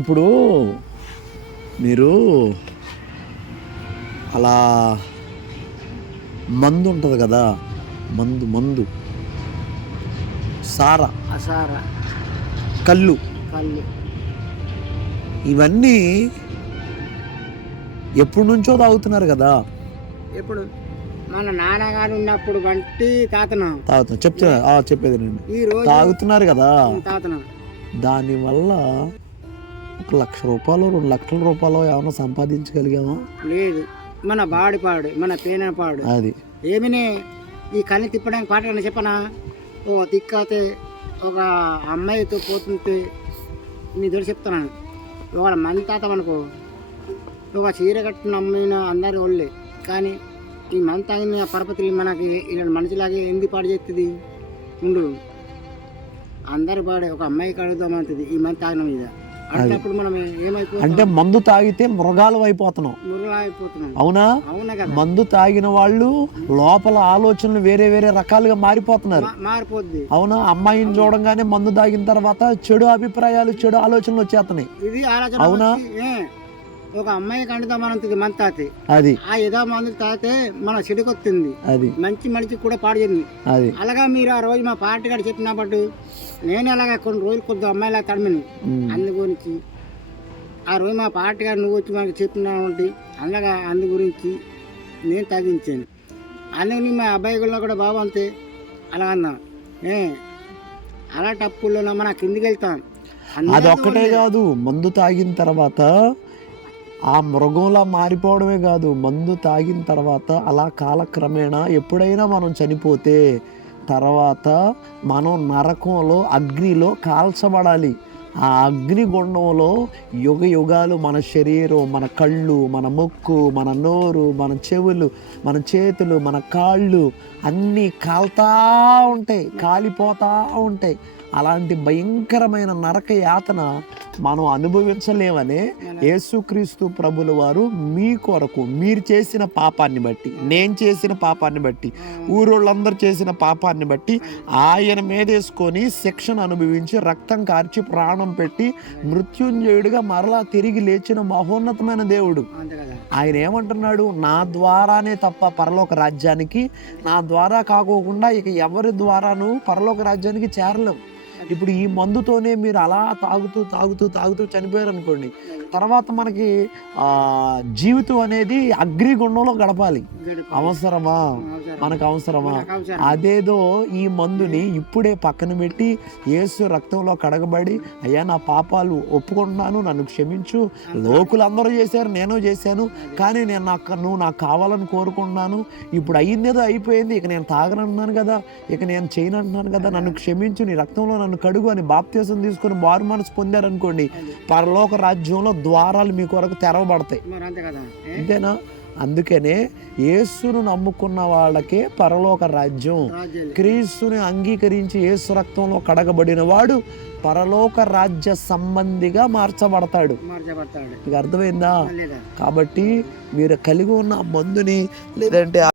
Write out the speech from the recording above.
ఇప్పుడు మీరు అలా మందు ఉంటుంది కదా, మందు సారా, కళ్ళు, ఇవన్నీ ఎప్పటి నుంచో తాగుతున్నారు కదా. ఎప్పుడు మన నాన్నగారు ఉన్నప్పుడు బట్టి తాగుతున్నా చెప్తున్నా చెప్పేది నేను. తాగుతున్నారు కదా, దానివల్ల 1 లక్ష రూపాయలు 2 లక్షల రూపాయలు ఏమైనా సంపాదించగలిగామా? లేదు. మన బాడి పాడు, మన పేన పాడు. అది ఏమినే ఈ కళ్ళు తిప్పడానికి పాట చెప్పనా? ఓ తిక్కతే ఒక అమ్మాయితో పోతుంటే నీ దొరి చెప్తున్నాను. ఇవాళ మంది తాత అనుకో, ఒక చీర కట్టిన అమ్మాయిన అందరి వాళ్ళే, కానీ ఈ మంది తాగిన పరపతి మనకి ఇలా మనిషిలాగే ఎందుకు పాడు చేస్తుంది? ఉండు, అందరు పాడే ఒక అమ్మాయికి అడుగుదామంటుంది ఈ మంది తాగిన మీద. అప్పుడు మనం ఏమైపోతాం అంటే మందు తాగితే మృగాలు అయిపోతున్నాం. అవునా? మందు తాగిన వాళ్ళు లోపల ఆలోచనలు వేరే వేరే రకాలుగా మారిపోతున్నారు. అవునా? అమ్మాయిని చూడంగానే మందు తాగిన తర్వాత చెడు అభిప్రాయాలు, చెడు ఆలోచనలు వచ్చేస్తున్నాయి. అవునా? ఒక అమ్మాయి కండుతామనంతది మంది తాతే, అది ఆ ఏదో మందు తాగితే మన చెడుకొస్తుంది, అది మంచి కూడా పాడు చేసింది. అది అలాగా మీరు ఆ రోజు మా పార్టీ గారు చెప్పినప్పుడు నేను అలాగా కొన్ని రోజులు కొద్దిగా అమ్మాయిలా తడిమిని అందు గురించి ఆ రోజు మా పార్టీ గారు నువ్వు వచ్చి మనకు చెప్పినావంటి అలాగా అందు గురించి నేను తగ్గించాను. అందుకని మా అబ్బాయి కూడా బాబు అంతే అలా అన్నా. అలాంటి అప్పుల్లో మన కిందికి వెళ్తాం. అది ఒక్కటే కాదు, మందు తాగిన తర్వాత ఆ మృగంలా మారిపోవడమే కాదు, మందు తాగిన తర్వాత అలా కాలక్రమేణా ఎప్పుడైనా మనం చనిపోతే తర్వాత మనం నరకంలో అగ్నిలో కాల్చబడాలి. ఆ అగ్నిగుండంలో యుగ యుగాలు మన శరీరం, మన కళ్ళు, మన ముక్కు, మన నోరు, మన చెవులు, మన చేతులు, మన కాళ్ళు అన్నీ కాలుతా ఉంటాయి, కాలిపోతూ ఉంటాయి. అలాంటి భయంకరమైన నరక యాతన మనం అనుభవించలేమని యేసుక్రీస్తు ప్రభుల వారు మీ కొరకు మీరు చేసిన పాపాన్ని బట్టి, నేను చేసిన పాపాన్ని బట్టి, ఊరోళ్ళందరూ చేసిన పాపాన్ని బట్టి ఆయన మీదేసుకొని శిక్షను అనుభవించి రక్తం కార్చి ప్రాణం పెట్టి మృత్యుంజయుడిగా మరలా తిరిగి లేచిన మహోన్నతమైన దేవుడు. ఆయన ఏమంటున్నాడు? నా ద్వారానే తప్ప పరలోక రాజ్యానికి, నా ద్వారా కాకోకుండా ఇక ఎవరి ద్వారాను పరలోక రాజ్యానికి చేరలేం. ఇప్పుడు ఈ మందుతోనే మీరు అలా తాగుతూ చనిపోయారు అనుకోండి, తర్వాత మనకి జీవితం అనేది అగ్నిగుండంలో గడపాలి. అవసరమా? మనకు అవసరమా? అదేదో ఈ మందుని ఇప్పుడే పక్కన పెట్టి యేసు రక్తంలో కడగబడి, అయ్యా నా పాపాలు ఒప్పుకుంటున్నాను, నన్ను క్షమించు, లోకులందరూ చేశారు, నేను చేశాను, కానీ నువ్వు నాకు కావాలని కోరుకుంటున్నాను, ఇప్పుడు అయ్యిందేదో అయిపోయింది, ఇక నేను తాగనంటున్నాను కదా, ఇక నేను చేయనంటున్నాను కదా, నన్ను క్షమించు, నీ రక్తంలో నన్ను కడుగు అని బాప్తిసం తీసుకొని మారు మనసు పొందారనుకోండి, పరలోక రాజ్యంలో ద్వారాలు మీ కొరకు తెరవబడతాయి. అంతేనా? అందుకనే యేసును నమ్ముకున్న వాళ్ళకే పరలోక రాజ్యం. క్రీస్తుని అంగీకరించి యేసు రక్తంలో కడగబడిన వాడు పరలోక రాజ్య సంబంధిగా మార్చబడతాడు. మీకు అర్థమైందా? కాబట్టి మీరు కలిగి ఉన్న మందుని లేదంటే